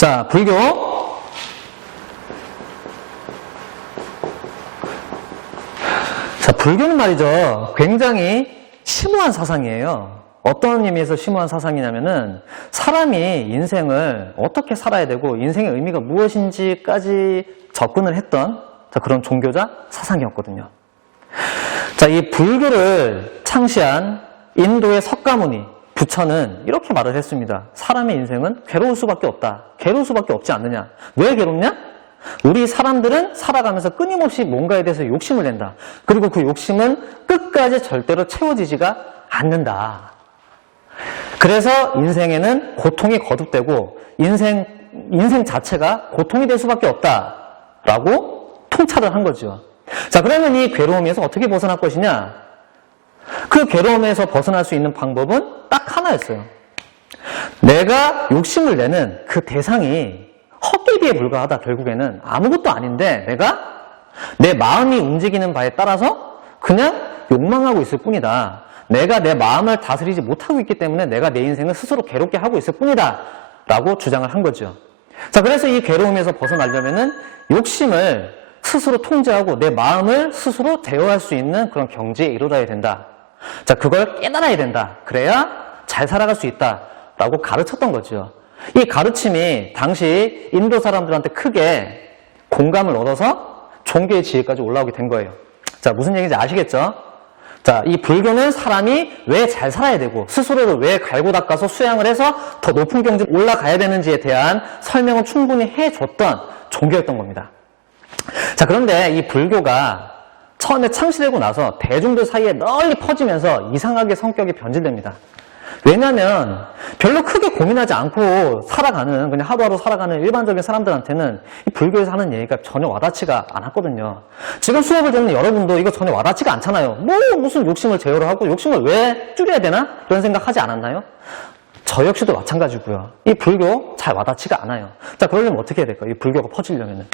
자, 불교. 자, 불교는 말이죠. 굉장히 심오한 사상이에요. 어떤 의미에서 심오한 사상이냐면은 사람이 인생을 어떻게 살아야 되고 인생의 의미가 무엇인지까지 접근을 했던 그런 종교자 사상이었거든요. 자, 이 불교를 창시한 인도의 석가모니 부처는 이렇게 말을 했습니다. 사람의 인생은 괴로울 수밖에 없다. 괴로울 수밖에 없지 않느냐. 왜 괴롭냐? 우리 사람들은 살아가면서 끊임없이 뭔가에 대해서 욕심을 낸다. 그리고 그 욕심은 끝까지 절대로 채워지지가 않는다. 그래서 인생에는 고통이 거듭되고 인생 자체가 고통이 될 수밖에 없다라고 통찰을 한 거죠. 자, 그러면 이 괴로움에서 어떻게 벗어날 것이냐? 그 괴로움에서 벗어날 수 있는 방법은 딱 하나였어요. 내가 욕심을 내는 그 대상이 헛개비에 불과하다. 결국에는 아무것도 아닌데 내가 내 마음이 움직이는 바에 따라서 그냥 욕망하고 있을 뿐이다. 내가 내 마음을 다스리지 못하고 있기 때문에 내가 내 인생을 스스로 괴롭게 하고 있을 뿐이다 라고 주장을 한 거죠. 자, 그래서 이 괴로움에서 벗어나려면은 욕심을 스스로 통제하고 내 마음을 스스로 제어할 수 있는 그런 경지에 이르러야 된다. 자, 그걸 깨달아야 된다. 그래야 잘 살아갈 수 있다 라고 가르쳤던 거죠. 이 가르침이 당시 인도 사람들한테 크게 공감을 얻어서 종교의 지혜까지 올라오게 된 거예요. 자, 무슨 얘기인지 아시겠죠? 자, 이 불교는 사람이 왜 잘 살아야 되고 스스로를 왜 갈고 닦아서 수양을 해서 더 높은 경지로 올라가야 되는지에 대한 설명을 충분히 해줬던 종교였던 겁니다. 자, 그런데 이 불교가 처음에 창시되고 나서 대중들 사이에 널리 퍼지면서 이상하게 성격이 변질됩니다. 왜냐하면 별로 크게 고민하지 않고 살아가는, 그냥 하루하루 살아가는 일반적인 사람들한테는 이 불교에서 하는 얘기가 전혀 와닿지가 않았거든요. 지금 수업을 듣는 여러분도 이거 전혀 와닿지가 않잖아요. 무슨 욕심을 제어를 하고 욕심을 왜 줄여야 되나? 이런 생각 하지 않았나요? 저 역시도 마찬가지고요. 이 불교 잘 와닿지가 않아요. 자, 그러려면 어떻게 해야 될까요? 이 불교가 퍼지려면은.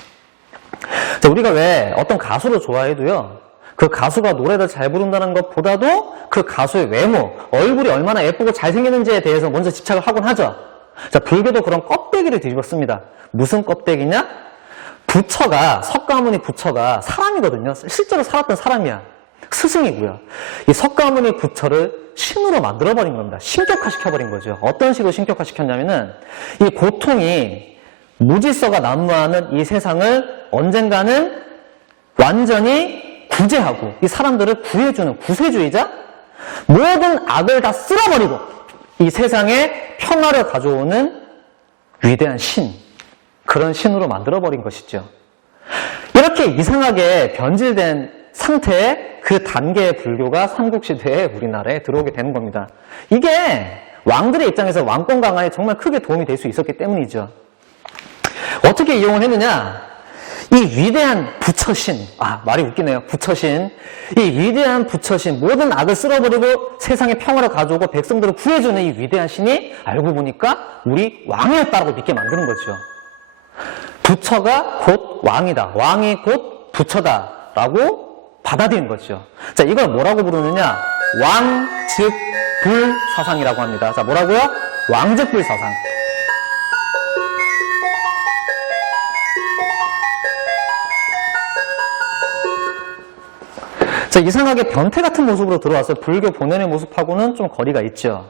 자, 우리가 왜 어떤 가수를 좋아해도요, 그 가수가 노래를 잘 부른다는 것보다도 그 가수의 외모, 얼굴이 얼마나 예쁘고 잘생겼는지에 대해서 먼저 집착을 하곤 하죠. 자, 불교도 그런 껍데기를 뒤집었습니다. 무슨 껍데기냐? 부처가, 석가모니 부처가 사람이거든요. 실제로 살았던 사람이야. 스승이고요. 이 석가모니 부처를 신으로 만들어버린 겁니다. 신격화시켜버린 거죠. 어떤 식으로 신격화시켰냐면은 이 고통이 무질서가 난무하는 이 세상을 언젠가는 완전히 구제하고 이 사람들을 구해주는 구세주의자, 모든 악을 다 쓸어버리고 이 세상에 평화를 가져오는 위대한 신, 그런 신으로 만들어버린 것이죠. 이렇게 이상하게 변질된 상태의 그 단계의 불교가 삼국시대에 우리나라에 들어오게 되는 겁니다. 이게 왕들의 입장에서 왕권 강화에 정말 크게 도움이 될 수 있었기 때문이죠. 어떻게 이용을 했느냐? 이 위대한 부처신, 말이 웃기네요. 부처신. 이 위대한 부처신, 모든 악을 쓸어버리고 세상에 평화를 가져오고 백성들을 구해주는 이 위대한 신이 알고 보니까 우리 왕이었다고 믿게 만드는 거죠. 부처가 곧 왕이다. 왕이 곧 부처다라고 받아들인 거죠. 자, 이걸 뭐라고 부르느냐? 왕즉불 사상이라고 합니다. 자, 뭐라고요? 왕즉불 사상. 자, 이상하게 변태 같은 모습으로 들어왔어요. 불교 본연의 모습하고는 좀 거리가 있죠.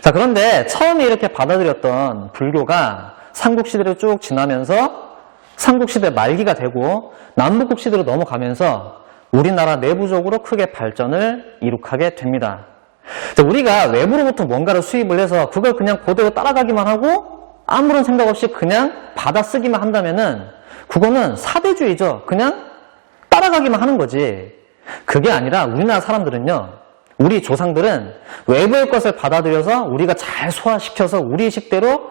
자, 그런데 처음에 이렇게 받아들였던 불교가 삼국시대를 쭉 지나면서 삼국시대 말기가 되고 남북국시대로 넘어가면서 우리나라 내부적으로 크게 발전을 이룩하게 됩니다. 자, 우리가 외부로부터 뭔가를 수입을 해서 그걸 그냥 그대로 따라가기만 하고 아무런 생각 없이 그냥 받아쓰기만 한다면은 그거는 사대주의죠. 그냥 따라가기만 하는 거지. 그게 아니라 우리나라 사람들은요, 우리 조상들은 외부의 것을 받아들여서 우리가 잘 소화시켜서 우리 식대로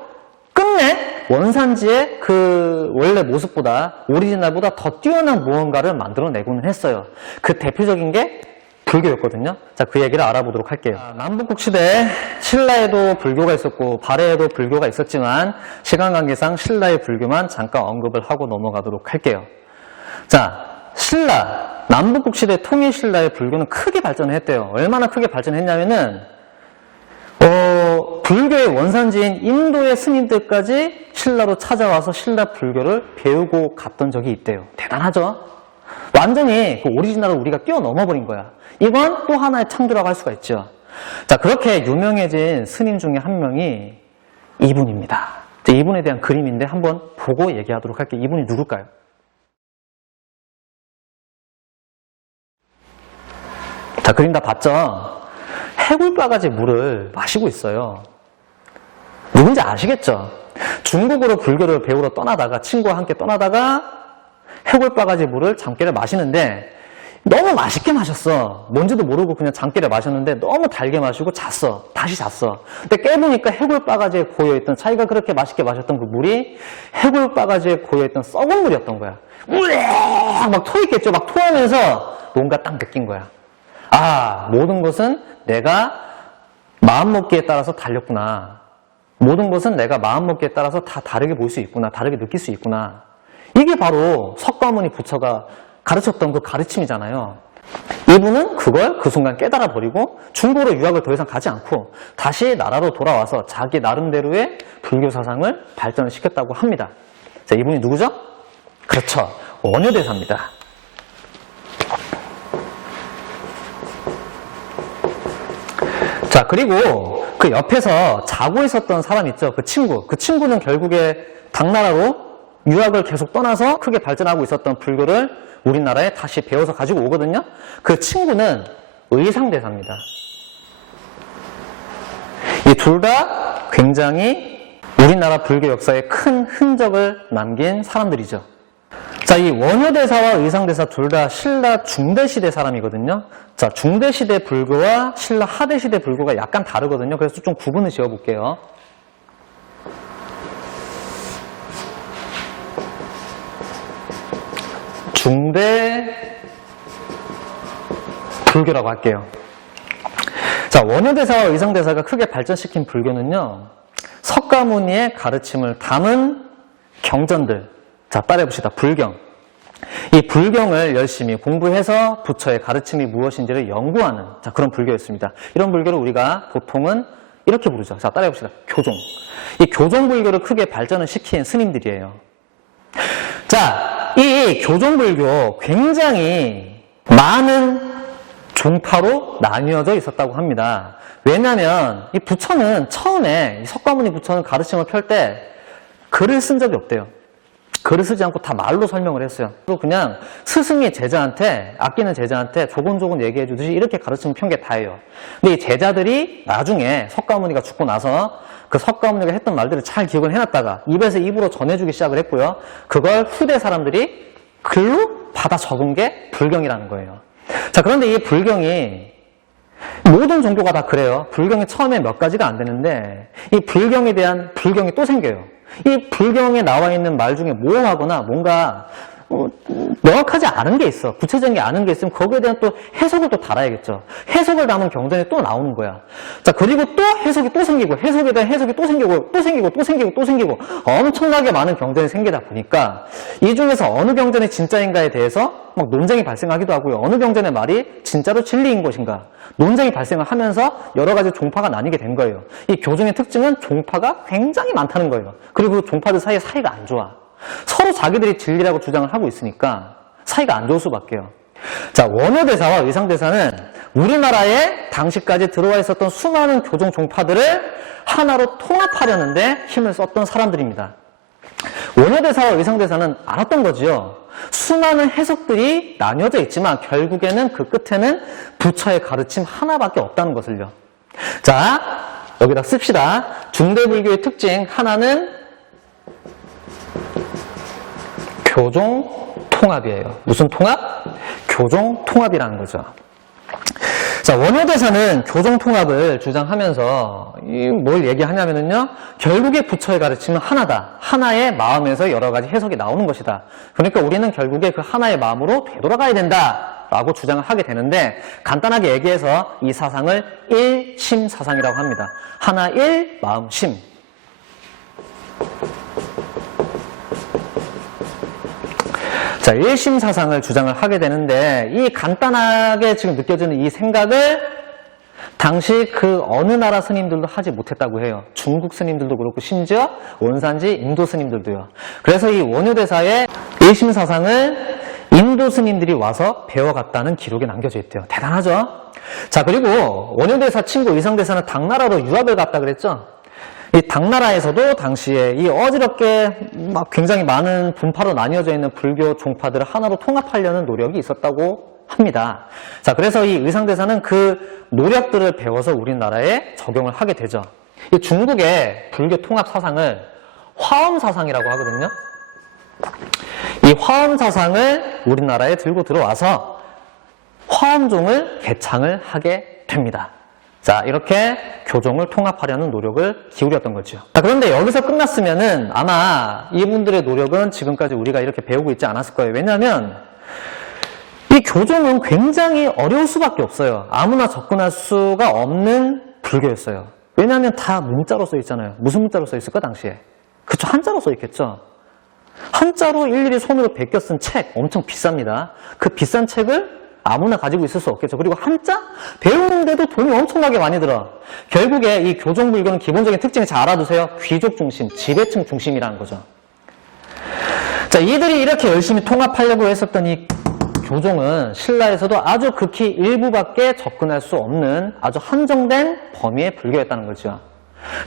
끝내 원산지의 그 원래 모습보다, 오리지널보다 더 뛰어난 무언가를 만들어내고는 했어요. 그 대표적인 게 불교였거든요. 자, 그 얘기를 알아보도록 할게요. 남북국 시대에 신라에도 불교가 있었고 발해에도 불교가 있었지만 시간 관계상 신라의 불교만 잠깐 언급을 하고 넘어가도록 할게요. 자, 신라, 남북국 시대 통일 신라의 불교는 크게 발전을 했대요. 얼마나 크게 발전했냐면은 불교의 원산지인 인도의 스님들까지 신라로 찾아와서 신라 불교를 배우고 갔던 적이 있대요. 대단하죠? 완전히 그 오리지널을 우리가 뛰어넘어 버린 거야. 이건 또 하나의 창조라고 할 수가 있죠. 자, 그렇게 유명해진 스님 중에 한 명이 이분입니다. 이분에 대한 그림인데 한번 보고 얘기하도록 할게요. 이분이 누굴까요? 자, 그림 다 봤죠? 해골바가지 물을 마시고 있어요. 누군지 아시겠죠? 중국으로 불교를 배우러 떠나다가, 친구와 함께 떠나다가 해골바가지 물을 잠결에 마시는데 너무 맛있게 마셨어. 뭔지도 모르고 그냥 잠결에 마셨는데 너무 달게 마시고 잤어. 다시 잤어. 근데 깨보니까 해골바가지에 고여있던, 자기가 그렇게 맛있게 마셨던 그 물이 해골바가지에 고여있던 썩은 물이었던 거야. 우엑! 막 토했겠죠. 막 토하면서 뭔가 딱 느낀 거야. 아, 모든 것은 내가 마음먹기에 따라서 달렸구나. 모든 것은 내가 마음먹기에 따라서 다 다르게 볼 수 있구나. 다르게 느낄 수 있구나. 이게 바로 석가모니 부처가 가르쳤던 그 가르침이잖아요. 이분은 그걸 그 순간 깨달아 버리고 중국으로 유학을 더 이상 가지 않고 다시 나라로 돌아와서 자기 나름대로의 불교 사상을 발전을 시켰다고 합니다. 자, 이분이 누구죠? 그렇죠. 원효대사입니다. 자, 그리고 그 옆에서 자고 있었던 사람 있죠. 그 친구. 그 친구는 결국에 당나라로 유학을 계속 떠나서 크게 발전하고 있었던 불교를 우리나라에 다시 배워서 가지고 오거든요. 그 친구는 의상대사입니다. 이 둘 다 굉장히 우리나라 불교 역사에 큰 흔적을 남긴 사람들이죠. 자, 이 원효대사와 의상대사 둘 다 신라 중대시대 사람이거든요. 자, 중대시대 불교와 신라 하대시대 불교가 약간 다르거든요. 그래서 좀 구분을 지어볼게요. 중대 불교라고 할게요. 자, 원효대사와 의상대사가 크게 발전시킨 불교는요, 석가모니의 가르침을 담은 경전들. 자, 따라해봅시다. 불경. 이 불경을 열심히 공부해서 부처의 가르침이 무엇인지를 연구하는, 자, 그런 불교였습니다. 이런 불교를 우리가 보통은 이렇게 부르죠. 자, 따라해봅시다. 교종. 이 교종 불교를 크게 발전을 시킨 스님들이에요. 자, 이 교종불교 굉장히 많은 종파로 나뉘어져 있었다고 합니다. 왜냐하면 이 부처는 처음에, 이 석가모니 부처는 가르침을 펼 때 글을 쓴 적이 없대요. 글을 쓰지 않고 다 말로 설명을 했어요. 그리고 그냥 스승이 제자한테, 아끼는 제자한테 조곤조곤 얘기해 주듯이 이렇게 가르침을 편 게 다예요. 근데 이 제자들이 나중에 석가모니가 죽고 나서 그 석가모니가 했던 말들을 잘 기억을 해놨다가 입에서 입으로 전해주기 시작을 했고요. 그걸 후대 사람들이 글로 받아 적은 게 불경이라는 거예요. 자, 그런데 이 불경이 모든 종교가 다 그래요. 불경이 처음에 몇 가지가 안 되는데 이 불경에 대한 불경이 또 생겨요. 이 불경에 나와 있는 말 중에 모호하거나 뭔가 명확하지 않은 게 있어. 구체적인 게 아는 게 있으면 거기에 대한 또 해석을 또 달아야겠죠. 해석을 담은 경전이 또 나오는 거야. 자, 그리고 또 해석이 또 생기고, 해석에 대한 해석이 또 생기고, 또 생기고, 또 생기고, 또 생기고, 엄청나게 많은 경전이 생기다 보니까 이 중에서 어느 경전이 진짜인가에 대해서 막 논쟁이 발생하기도 하고요. 어느 경전의 말이 진짜로 진리인 것인가. 논쟁이 발생을 하면서 여러 가지 종파가 나뉘게 된 거예요. 이 교종의 특징은 종파가 굉장히 많다는 거예요. 그리고 종파들 사이에 사이가 안 좋아. 서로 자기들이 진리라고 주장을 하고 있으니까 사이가 안 좋을 수밖에요. 자, 원효대사와 의상대사는 우리나라에 당시까지 들어와 있었던 수많은 교종 종파들을 하나로 통합하려는데 힘을 썼던 사람들입니다. 원효대사와 의상대사는 알았던 거지요. 수많은 해석들이 나뉘어져 있지만 결국에는 그 끝에는 부처의 가르침 하나밖에 없다는 것을요. 자, 여기다 씁시다. 중대불교의 특징 하나는 교종 통합이에요. 무슨 통합? 교종 통합이라는 거죠. 자, 원효대사는 교종 통합을 주장하면서 뭘 얘기하냐면요, 결국에 부처의 가르침은 하나다. 하나의 마음에서 여러 가지 해석이 나오는 것이다. 그러니까 우리는 결국에 그 하나의 마음으로 되돌아가야 된다 라고 주장을 하게 되는데, 간단하게 얘기해서 이 사상을 일심사상이라고 합니다. 하나 일, 마음 심. 자, 일심사상을 주장을 하게 되는데, 이 간단하게 지금 느껴지는 이 생각을 당시 그 어느 나라 스님들도 하지 못했다고 해요. 중국 스님들도 그렇고 심지어 원산지 인도 스님들도요. 그래서 이 원효대사의 일심사상을 인도 스님들이 와서 배워갔다는 기록이 남겨져 있대요. 대단하죠? 자, 그리고 원효대사 친구 의상대사는 당나라로 유학을 갔다 그랬죠? 이 당나라에서도 당시에 이 어지럽게 막 굉장히 많은 분파로 나뉘어져 있는 불교 종파들을 하나로 통합하려는 노력이 있었다고 합니다. 자, 그래서 이 의상대사는 그 노력들을 배워서 우리나라에 적용을 하게 되죠. 이 중국의 불교 통합 사상을 화엄사상이라고 하거든요. 이 화엄사상을 우리나라에 들고 들어와서 화엄종을 개창을 하게 됩니다. 자, 이렇게 교종을 통합하려는 노력을 기울였던 거죠. 자, 그런데 여기서 끝났으면은 아마 이분들의 노력은 지금까지 우리가 이렇게 배우고 있지 않았을 거예요. 왜냐하면 이 교종은 굉장히 어려울 수밖에 없어요. 아무나 접근할 수가 없는 불교였어요. 왜냐하면 다 문자로 써 있잖아요. 무슨 문자로 써 있을까, 당시에? 그쵸, 한자로 써 있겠죠. 한자로 일일이 손으로 베껴 쓴 책 엄청 비쌉니다. 그 비싼 책을 아무나 가지고 있을 수 없겠죠. 그리고 한자? 배우는데도 돈이 엄청나게 많이 들어. 결국에 이 교종불교는 기본적인 특징을 잘 알아두세요. 귀족 중심, 지배층 중심이라는 거죠. 자, 이들이 이렇게 열심히 통합하려고 했었던 이 교종은 신라에서도 아주 극히 일부밖에 접근할 수 없는 아주 한정된 범위의 불교였다는 거죠.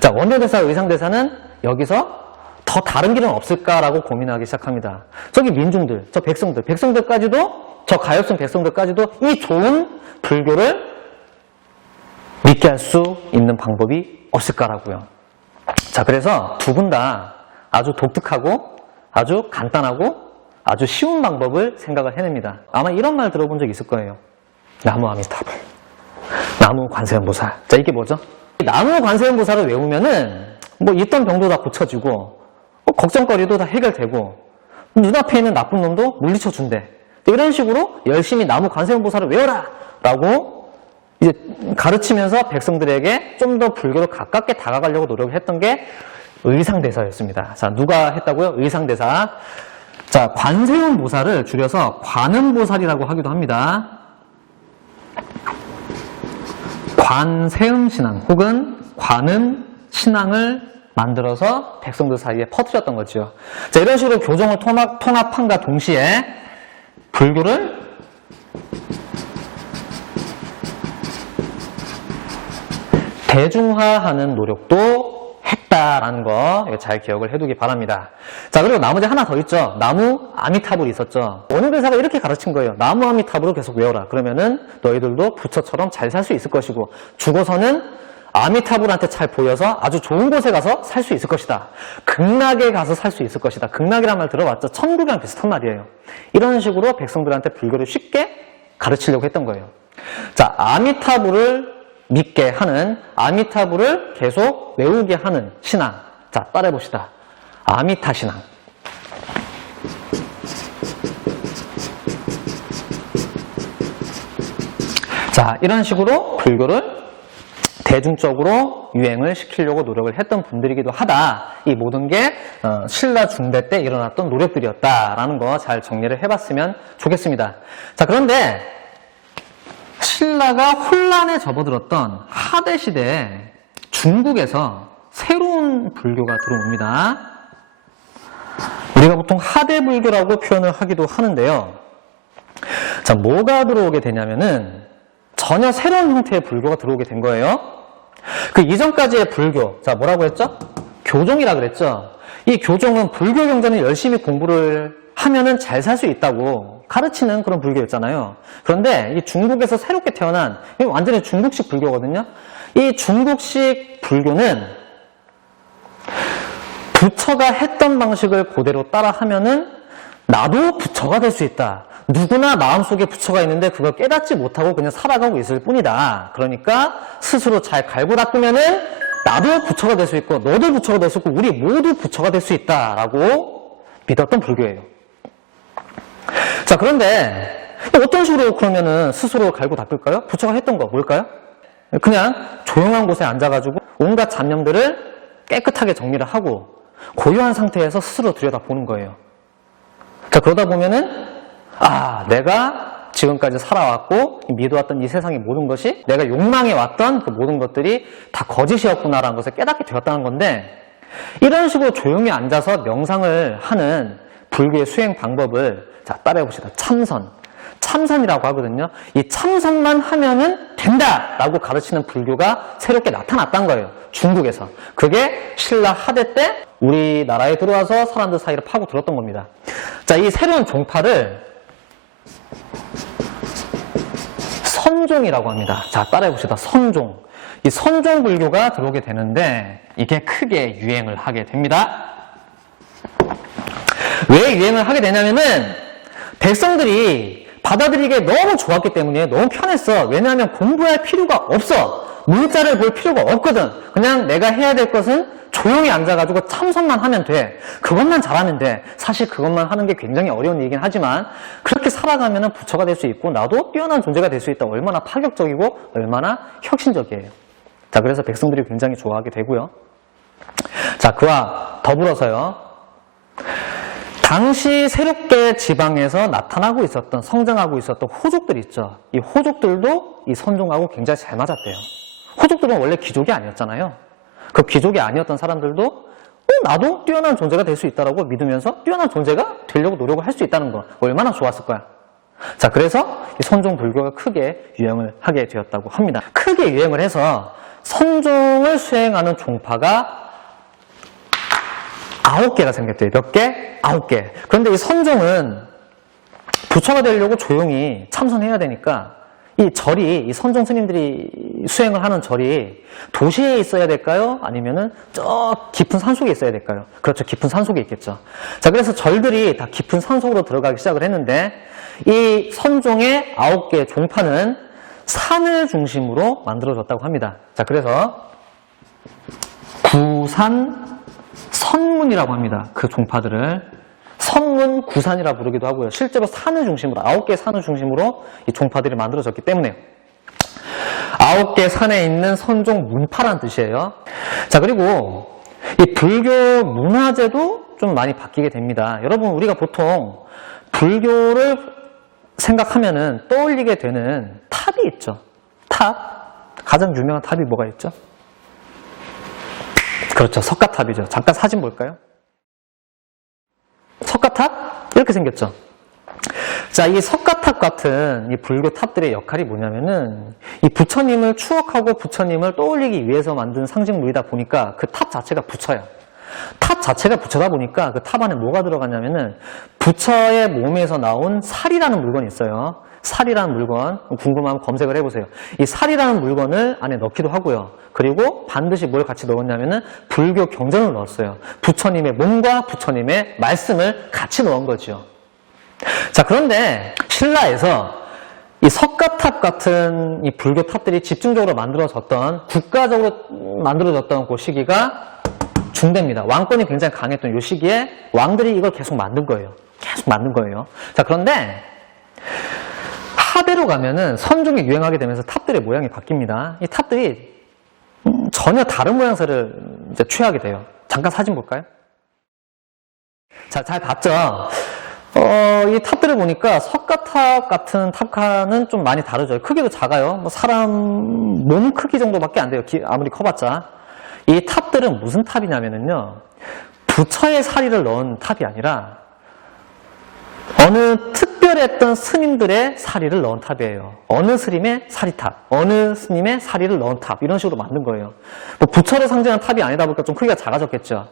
자, 원효대사, 의상대사는 여기서 더 다른 길은 없을까라고 고민하기 시작합니다. 저기 민중들, 저 백성들까지도, 저 가엾은 백성들까지도 이 좋은 불교를 믿게 할 수 있는 방법이 없을까라고요. 자, 그래서 두 분 다 아주 독특하고 아주 간단하고 아주 쉬운 방법을 생각을 해냅니다. 아마 이런 말 들어본 적 있을 거예요. 나무 아미타불, 나무 관세음보살. 자, 이게 뭐죠? 나무 관세음보살을 외우면은 뭐 있던 병도 다 고쳐지고 걱정거리도 다 해결되고 눈앞에 있는 나쁜 놈도 물리쳐 준대. 이런 식으로 열심히 나무 관세음보살을 외워라! 라고 이제 가르치면서 백성들에게 좀 더 불교로 가깝게 다가가려고 노력을 했던 게 의상대사였습니다. 자, 누가 했다고요? 의상대사. 자, 관세음보살을 줄여서 관음보살이라고 하기도 합니다. 관세음신앙 혹은 관음신앙을 만들어서 백성들 사이에 퍼뜨렸던 거죠. 자, 이런 식으로 교종을 통합함과 동시에 불교를 대중화하는 노력도 했다라는 거 잘 기억을 해두기 바랍니다. 자, 그리고 나머지 하나 더 있죠. 나무 아미타불이 있었죠. 원효대사가 이렇게 가르친 거예요. 나무 아미타불을 계속 외워라. 그러면은 너희들도 부처처럼 잘 살 수 있을 것이고 죽어서는 아미타불한테 잘 보여서 아주 좋은 곳에 가서 살 수 있을 것이다. 극락에 가서 살 수 있을 것이다. 극락이란 말 들어봤죠? 천국이랑 비슷한 말이에요. 이런 식으로 백성들한테 불교를 쉽게 가르치려고 했던 거예요. 자, 아미타불을 믿게 하는, 아미타불을 계속 외우게 하는 신앙. 자, 따라해봅시다. 아미타신앙. 자, 이런 식으로 불교를 대중적으로 유행을 시키려고 노력을 했던 분들이기도 하다. 이 모든 게 신라 중대 때 일어났던 노력들이었다라는 거 잘 정리를 해봤으면 좋겠습니다. 자, 그런데 신라가 혼란에 접어들었던 하대 시대에 중국에서 새로운 불교가 들어옵니다. 우리가 보통 하대불교라고 표현을 하기도 하는데요. 자, 뭐가 들어오게 되냐면은 전혀 새로운 형태의 불교가 들어오게 된 거예요. 그 이전까지의 불교, 자, 뭐라고 했죠? 교종이라 그랬죠. 이 교종은 불교 경전을 열심히 공부를 하면은 잘 살 수 있다고 가르치는 그런 불교였잖아요. 그런데 이 중국에서 새롭게 태어난, 이 완전히 중국식 불교거든요. 이 중국식 불교는 부처가 했던 방식을 그대로 따라 하면은 나도 부처가 될 수 있다. 누구나 마음속에 부처가 있는데 그걸 깨닫지 못하고 그냥 살아가고 있을 뿐이다. 그러니까 스스로 잘 갈고 닦으면은 나도 부처가 될 수 있고 너도 부처가 될 수 있고 우리 모두 부처가 될 수 있다라고 믿었던 불교예요. 자, 그런데 어떤 식으로 그러면은 스스로 갈고 닦을까요? 부처가 했던 거 뭘까요? 그냥 조용한 곳에 앉아가지고 온갖 잡념들을 깨끗하게 정리를 하고 고요한 상태에서 스스로 들여다보는 거예요. 자, 그러다 보면은 내가 지금까지 살아왔고 믿어왔던 이 세상의 모든 것이 내가 욕망해왔던 그 모든 것들이 다 거짓이었구나라는 것을 깨닫게 되었다는 건데, 이런 식으로 조용히 앉아서 명상을 하는 불교의 수행 방법을 자 따라해 봅시다. 참선이라고 하거든요. 이 참선만 하면은 된다라고 가르치는 불교가 새롭게 나타났다는 거예요. 중국에서. 그게 신라 하대 때 우리나라에 들어와서 사람들 사이를 파고 들었던 겁니다. 자, 이 새로운 종파를 선종이라고 합니다. 자, 따라해 봅시다. 선종. 이 선종 불교가 들어오게 되는데 이게 크게 유행을 하게 됩니다. 왜 유행을 하게 되냐면은 백성들이 받아들이기에 너무 좋았기 때문에 너무 편했어. 왜냐하면 공부할 필요가 없어. 문자를 볼 필요가 없거든. 그냥 내가 해야 될 것은 조용히 앉아가지고 참선만 하면 돼. 그것만 잘하면 돼. 사실 그것만 하는 게 굉장히 어려운 일이긴 하지만 그렇게 살아가면 부처가 될 수 있고 나도 뛰어난 존재가 될 수 있다. 얼마나 파격적이고 얼마나 혁신적이에요. 자, 그래서 백성들이 굉장히 좋아하게 되고요. 자, 그와 더불어서요. 당시 새롭게 지방에서 나타나고 있었던, 성장하고 있었던 호족들 있죠. 이 호족들도 이 선종하고 굉장히 잘 맞았대요. 호족들은 원래 귀족이 아니었잖아요. 그 귀족이 아니었던 사람들도 나도 뛰어난 존재가 될 수 있다라고 믿으면서 뛰어난 존재가 되려고 노력을 할 수 있다는 거 얼마나 좋았을 거야. 자, 그래서 이 선종 불교가 크게 유행을 하게 되었다고 합니다. 크게 유행을 해서 선종을 수행하는 종파가 9개가 생겼대요. 몇 개? 9개. 그런데 이 선종은 부처가 되려고 조용히 참선해야 되니까 이 절이, 이 선종 스님들이 수행을 하는 절이 도시에 있어야 될까요? 아니면은 저 깊은 산속에 있어야 될까요? 그렇죠. 깊은 산속에 있겠죠. 자, 그래서 절들이 다 깊은 산속으로 들어가기 시작을 했는데 이 선종의 9개의 종파는 산을 중심으로 만들어졌다고 합니다. 자, 그래서 구산 선문이라고 합니다. 그 종파들을 선문 구산이라 부르기도 하고요. 실제로 산을 중심으로 9개의 산을 중심으로 이 종파들이 만들어졌기 때문에 9개 산에 있는 선종 문파란 뜻이에요. 자, 그리고 이 불교 문화재도 좀 많이 바뀌게 됩니다. 여러분, 우리가 보통 불교를 생각하면은 떠올리게 되는 탑이 있죠. 탑. 가장 유명한 탑이 뭐가 있죠? 그렇죠. 석가탑이죠. 잠깐 사진 볼까요? 석가탑? 이렇게 생겼죠. 자, 이 석가탑 같은 이 불교 탑들의 역할이 뭐냐면은 이 부처님을 추억하고 부처님을 떠올리기 위해서 만든 상징물이다 보니까 그 탑 자체가 부처야. 탑 자체가 부처다 보니까 그 탑 안에 뭐가 들어가냐면은 부처의 몸에서 나온 살이라는 물건이 있어요. 살이라는 물건, 궁금하면 검색을 해보세요. 이 살이라는 물건을 안에 넣기도 하고요. 그리고 반드시 뭘 같이 넣었냐면은 불교 경전을 넣었어요. 부처님의 몸과 부처님의 말씀을 같이 넣은 거죠. 자, 그런데 신라에서 이 석가탑 같은 이 불교 탑들이 집중적으로 만들어졌던, 국가적으로 만들어졌던 그 시기가 중대입니다. 왕권이 굉장히 강했던 이 시기에 왕들이 이걸 계속 만든 거예요. 계속 만든 거예요. 자, 그런데 하대로 가면은 선종이 유행하게 되면서 탑들의 모양이 바뀝니다. 이 탑들이 전혀 다른 모양새를 이제 취하게 돼요. 잠깐 사진 볼까요? 자, 잘 봤죠? 이 탑들을 보니까 석가탑 같은 탑과는 좀 많이 다르죠. 크기도 작아요. 뭐 사람 몸 크기 정도밖에 안 돼요. 아무리 커봤자. 이 탑들은 무슨 탑이냐면요. 부처의 사리를 넣은 탑이 아니라 어느 특별했던 스님들의 사리를 넣은 탑이에요. 어느 스님의 사리탑, 어느 스님의 사리를 넣은 탑, 이런 식으로 만든 거예요. 뭐 부처를 상징하는 탑이 아니다 보니까 좀 크기가 작아졌겠죠.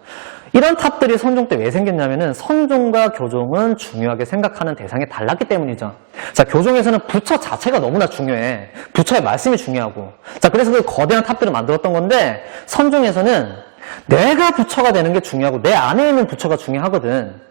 이런 탑들이 선종 때 왜 생겼냐면은 선종과 교종은 중요하게 생각하는 대상이 달랐기 때문이죠. 자, 교종에서는 부처 자체가 너무나 중요해. 부처의 말씀이 중요하고. 자, 그래서 그 거대한 탑들을 만들었던 건데 선종에서는 내가 부처가 되는 게 중요하고 내 안에 있는 부처가 중요하거든.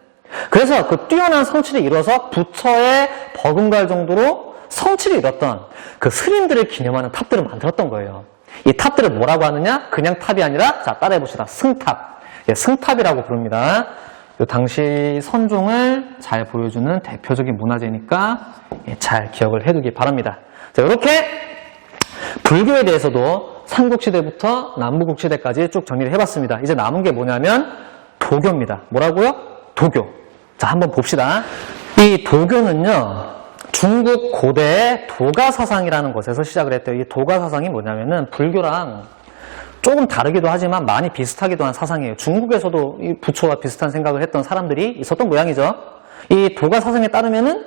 그래서 그 뛰어난 성취를 이뤄서 부처의 버금갈 정도로 성취를 이뤘던 그 스님들을 기념하는 탑들을 만들었던 거예요. 이 탑들을 뭐라고 하느냐? 그냥 탑이 아니라, 자, 따라해봅시다. 승탑. 예, 승탑이라고 부릅니다. 요 당시 선종을 잘 보여주는 대표적인 문화재니까 잘 기억을 해두기 바랍니다. 자, 이렇게 불교에 대해서도 삼국시대부터 남부국시대까지 쭉 정리를 해봤습니다. 이제 남은 게 뭐냐면 도교입니다. 뭐라고요? 도교. 자, 한번 봅시다. 이 도교는요, 중국 고대의 도가 사상이라는 것에서 시작을 했대요. 이 도가 사상이 뭐냐면은 불교랑 조금 다르기도 하지만 많이 비슷하기도 한 사상이에요. 중국에서도 이 부처와 비슷한 생각을 했던 사람들이 있었던 모양이죠. 이 도가 사상에 따르면은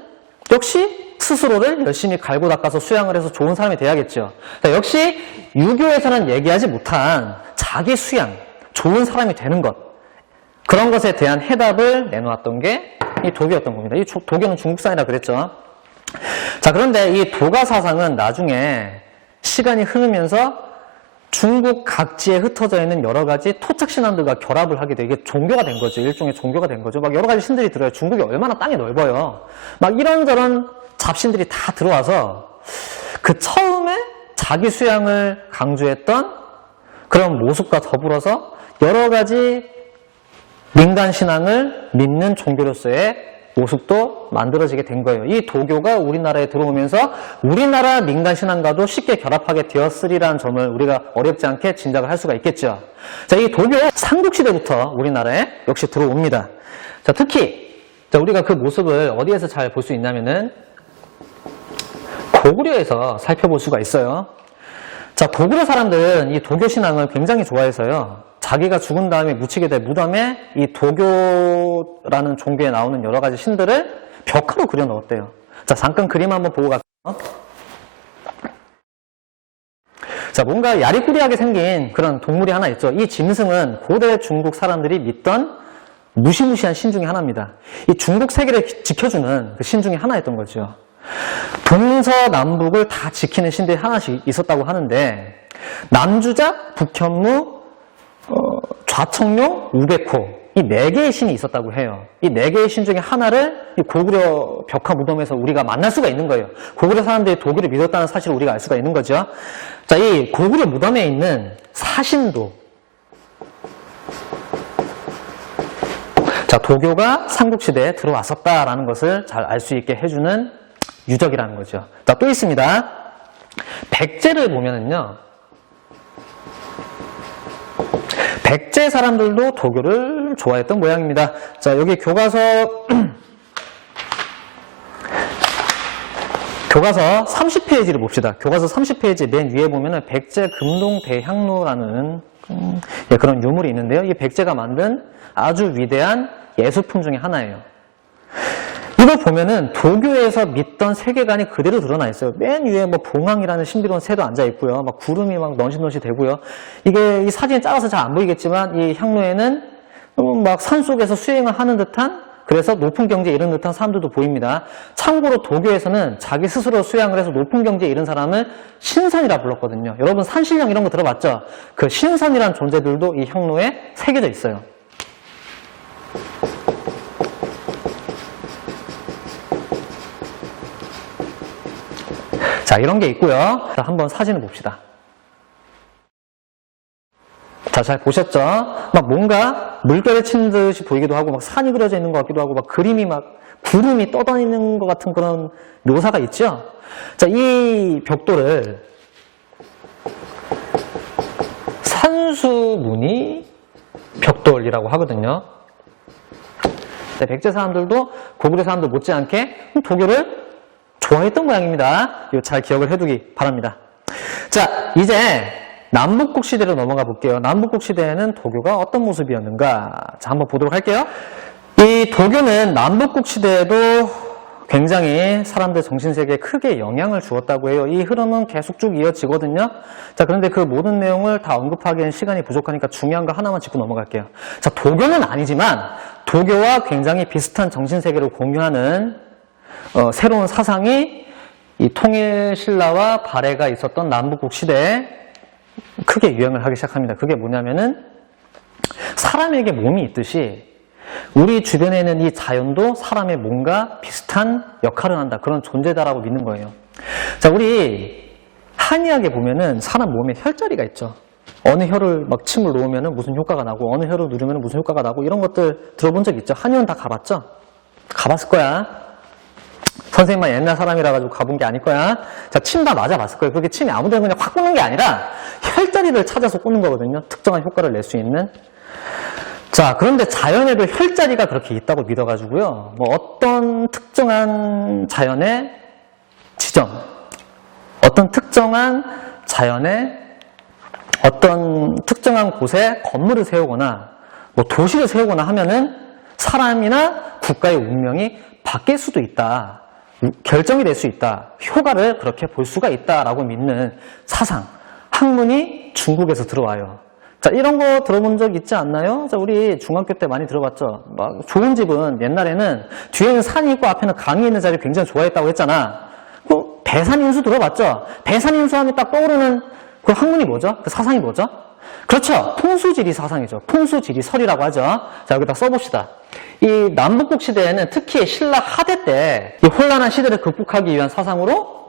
역시 스스로를 열심히 갈고 닦아서 수양을 해서 좋은 사람이 돼야겠죠. 역시 유교에서는 얘기하지 못한 자기 수양, 좋은 사람이 되는 것, 그런 것에 대한 해답을 내놓았던 게 이 도교였던 겁니다. 이 도교는 중국산이라 그랬죠. 자, 그런데 이 도가 사상은 나중에 시간이 흐르면서 중국 각지에 흩어져 있는 여러 가지 토착 신앙들과 결합을 하게 돼. 이게 종교가 된 거죠. 일종의 종교가 된 거죠. 막 여러 가지 신들이 들어요. 중국이 얼마나 땅이 넓어요. 막 이런저런 잡신들이 다 들어와서 그 처음에 자기 수양을 강조했던 그런 모습과 더불어서 여러 가지 민간 신앙을 믿는 종교로서의 모습도 만들어지게 된 거예요. 이 도교가 우리나라에 들어오면서 우리나라 민간 신앙과도 쉽게 결합하게 되었으리라는 점을 우리가 어렵지 않게 짐작을 할 수가 있겠죠. 자, 이 도교 삼국시대부터 우리나라에 역시 들어옵니다. 자, 특히 우리가 그 모습을 어디에서 잘 볼 수 있냐면은 고구려에서 살펴볼 수가 있어요. 자, 고구려 사람들은 이 도교 신앙을 굉장히 좋아해서요. 자기가 죽은 다음에 묻히게 될 무덤에 이 도교라는 종교에 나오는 여러 가지 신들을 벽화로 그려 넣었대요. 자, 잠깐 그림 한번 보고 갈게요. 자, 뭔가 야리꾸리하게 생긴 그런 동물이 하나 있죠. 이 짐승은 고대 중국 사람들이 믿던 무시무시한 신 중에 하나입니다. 이 중국 세계를 지켜주는 그 신 중에 하나였던 거죠. 동서남북을 다 지키는 신들이 하나씩 있었다고 하는데 남주작, 북현무, 좌청룡, 우백호 이 4개의 신이 있었다고 해요. 이 4개의 신 중에 하나를 이 고구려 벽화 무덤에서 우리가 만날 수가 있는 거예요. 고구려 사람들이 도교를 믿었다는 사실을 우리가 알 수가 있는 거죠. 자, 이 고구려 무덤에 있는 사신도, 자, 도교가 삼국시대에 들어왔었다라는 것을 잘 알 수 있게 해주는 유적이라는 거죠. 자, 또 있습니다. 백제를 보면은요, 백제 사람들도 도교를 좋아했던 모양입니다. 자, 여기 교과서 30페이지를 봅시다. 교과서 30페이지 맨 위에 보면은 백제 금동 대향로라는 그런 유물이 있는데요. 이 백제가 만든 아주 위대한 예술품 중에 하나예요. 이걸 보면은 도교에서 믿던 세계관이 그대로 드러나 있어요. 맨 위에 뭐 봉황이라는 신비로운 새도 앉아 있고요. 막 구름이 막 넌실넌실 되고요. 이게 이 사진에 작아서 잘 안 보이겠지만 이 향로에는 막 산속에서 수행을 하는 듯한, 그래서 높은 경지에 이른 듯한 사람들도 보입니다. 참고로 도교에서는 자기 스스로 수양을 해서 높은 경지에 이른 사람을 신선이라 불렀거든요. 여러분 산신령 이런 거 들어봤죠? 그 신선이란 존재들도 이 향로에 새겨져 있어요. 자, 이런 게 있고요. 자, 한번 사진을 봅시다. 자, 잘 보셨죠? 막 뭔가 물결에 치는 듯이 보이기도 하고, 막 산이 그려져 있는 것 같기도 하고, 막 그림이 막 구름이 떠다니는 것 같은 그런 묘사가 있죠? 자, 이 벽돌을 산수무늬 벽돌이라고 하거든요. 네, 백제 사람들도 고구려 사람들 못지않게 도교를 좋아했던 모양입니다. 이거 잘 기억을 해두기 바랍니다. 자, 이제 남북국 시대로 넘어가 볼게요. 남북국 시대에는 도교가 어떤 모습이었는가? 자, 한번 보도록 할게요. 이 도교는 남북국 시대에도 굉장히 사람들 정신세계에 크게 영향을 주었다고 해요. 이 흐름은 계속 쭉 이어지거든요. 자, 그런데 그 모든 내용을 다 언급하기엔 시간이 부족하니까 중요한 거 하나만 짚고 넘어갈게요. 자, 도교는 아니지만 도교와 굉장히 비슷한 정신세계를 공유하는 새로운 사상이 이 통일신라와 발해가 있었던 남북국 시대에 크게 유행을 하기 시작합니다. 그게 뭐냐면은 사람에게 몸이 있듯이 우리 주변에 있는 이 자연도 사람의 몸과 비슷한 역할을 한다. 그런 존재다라고 믿는 거예요. 자, 우리 한의학에 보면은 사람 몸에 혈자리가 있죠. 어느 혈을 막 침을 놓으면은 무슨 효과가 나고 어느 혈을 누르면은 무슨 효과가 나고 이런 것들 들어본 적 있죠? 한의원 다 가봤죠? 가봤을 거야. 선생님만 옛날 사람이라 가지고 가본 게 아닐 거야. 자, 침 다 맞아봤을 거예요. 그렇게 침이 아무 데나 그냥 확 꽂는 게 아니라 혈자리를 찾아서 꽂는 거거든요. 특정한 효과를 낼 수 있는. 자, 그런데 자연에도 혈자리가 그렇게 있다고 믿어가지고요. 뭐 어떤 특정한 자연에 지정, 어떤 특정한 자연의 어떤 특정한 곳에 건물을 세우거나 뭐 도시를 세우거나 하면은 사람이나 국가의 운명이 바뀔 수도 있다. 결정이 될 수 있다. 효과를 그렇게 볼 수가 있다라고 믿는 사상, 학문이 중국에서 들어와요. 자, 이런 거 들어본 적 있지 않나요? 자, 우리 중학교 때 많이 들어봤죠? 막 좋은 집은 옛날에는 뒤에는 산이 있고 앞에는 강이 있는 자리를 굉장히 좋아했다고 했잖아. 그 배산인수 들어봤죠? 배산인수 하면 딱 떠오르는 그 학문이 뭐죠? 그 사상이 뭐죠? 그렇죠. 풍수지리 사상이죠. 풍수지리설이라고 하죠. 자, 여기다 써봅시다. 이 남북국 시대에는 특히 신라 하대 때 이 혼란한 시대를 극복하기 위한 사상으로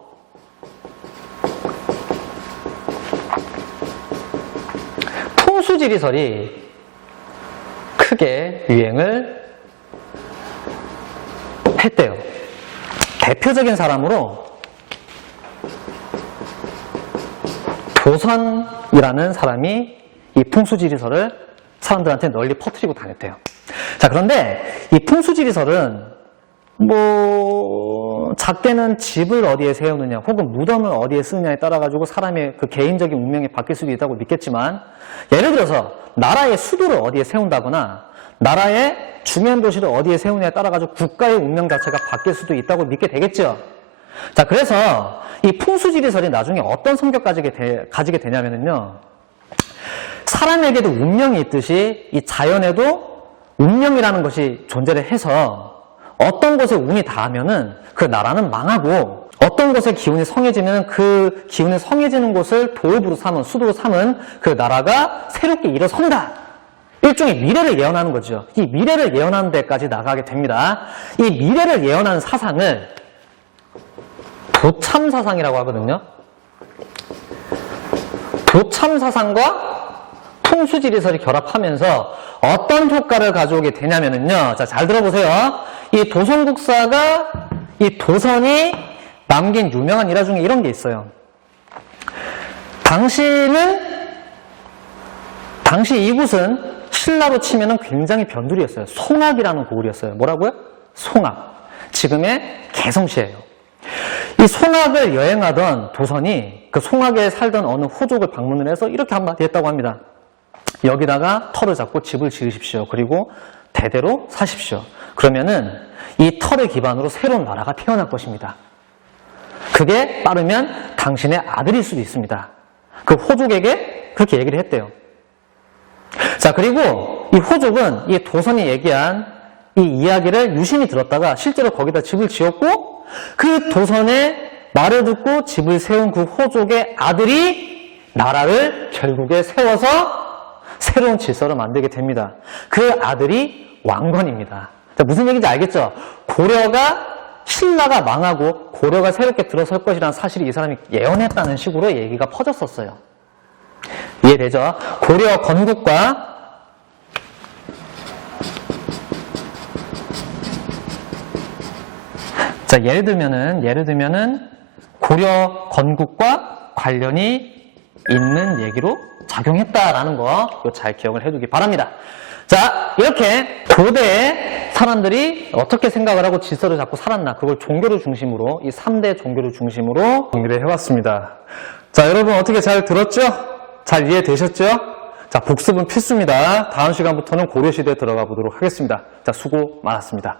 풍수지리설이 크게 유행을 했대요. 대표적인 사람으로 도선이라는 사람이 이 풍수지리설을 사람들한테 널리 퍼뜨리고 다녔대요. 자, 그런데 이 풍수지리설은 뭐 작게는 집을 어디에 세우느냐 혹은 무덤을 어디에 쓰느냐에 따라 가지고 사람의 그 개인적인 운명이 바뀔 수도 있다고 믿겠지만, 예를 들어서 나라의 수도를 어디에 세운다거나 나라의 중요한 도시를 어디에 세우느냐에 따라 가지고 국가의 운명 자체가 바뀔 수도 있다고 믿게 되겠죠. 자, 그래서 이 풍수지리설이 나중에 어떤 성격 가지게 되냐면요, 사람에게도 운명이 있듯이 이 자연에도 운명이라는 것이 존재를 해서 어떤 곳에 운이 닿으면은 그 나라는 망하고, 어떤 곳에 기운이 성해지면 그 기운이 성해지는 곳을 도읍으로 삼은, 수도로 삼은 그 나라가 새롭게 일어선다. 일종의 미래를 예언하는 거죠. 이 미래를 예언하는 데까지 나가게 됩니다. 이 미래를 예언하는 사상을 도참사상이라고 하거든요. 도참사상과 풍수지리설이 결합하면서 어떤 효과를 가져오게 되냐면요. 자, 잘 들어보세요. 이 도선국사가, 이 도선이 남긴 유명한 일화 중에 이런 게 있어요. 당시 이곳은 신라로 치면은 굉장히 변두리였어요. 송악이라는 고을이었어요. 뭐라고요? 송악. 지금의 개성시예요. 이 송악을 여행하던 도선이 그 송악에 살던 어느 호족을 방문을 해서 이렇게 한마디 했다고 합니다. 여기다가 터를 잡고 집을 지으십시오. 그리고 대대로 사십시오. 그러면은 이 터를 기반으로 새로운 나라가 태어날 것입니다. 그게 빠르면 당신의 아들일 수도 있습니다. 그 호족에게 그렇게 얘기를 했대요. 자, 그리고 이 호족은 이 도선이 얘기한 이 이야기를 유심히 들었다가 실제로 거기다 집을 지었고, 그 도선의 말을 듣고 집을 세운 그 호족의 아들이 나라를 결국에 세워서 새로운 질서를 만들게 됩니다. 그 아들이 왕건입니다. 자, 무슨 얘기인지 알겠죠? 신라가 망하고 고려가 새롭게 들어설 것이라는 사실이 이 사람이 예언했다는 식으로 얘기가 퍼졌었어요. 이해되죠? 고려 건국과 자, 예를 들면은 고려 건국과 관련이 있는 얘기로 작용했다라는 거 잘 기억을 해두기 바랍니다. 자, 이렇게 고대의 사람들이 어떻게 생각을 하고 질서를 잡고 살았나, 그걸 종교를 중심으로, 이 3대 종교를 중심으로 정리를 해왔습니다. 자, 여러분 어떻게 잘 들었죠? 잘 이해되셨죠? 자, 복습은 필수입니다. 다음 시간부터는 고려시대에 들어가 보도록 하겠습니다. 자, 수고 많았습니다.